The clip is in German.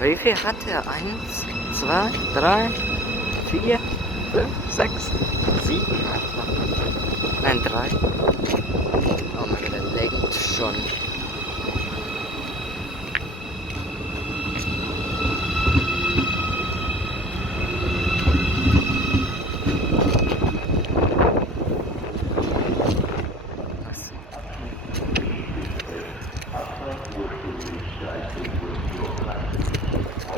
Wie viel hat er? 1, 2, 3, 4, 5, 6, 7 einfach. Nein, 3. Oh mein Gott, der lenkt schon.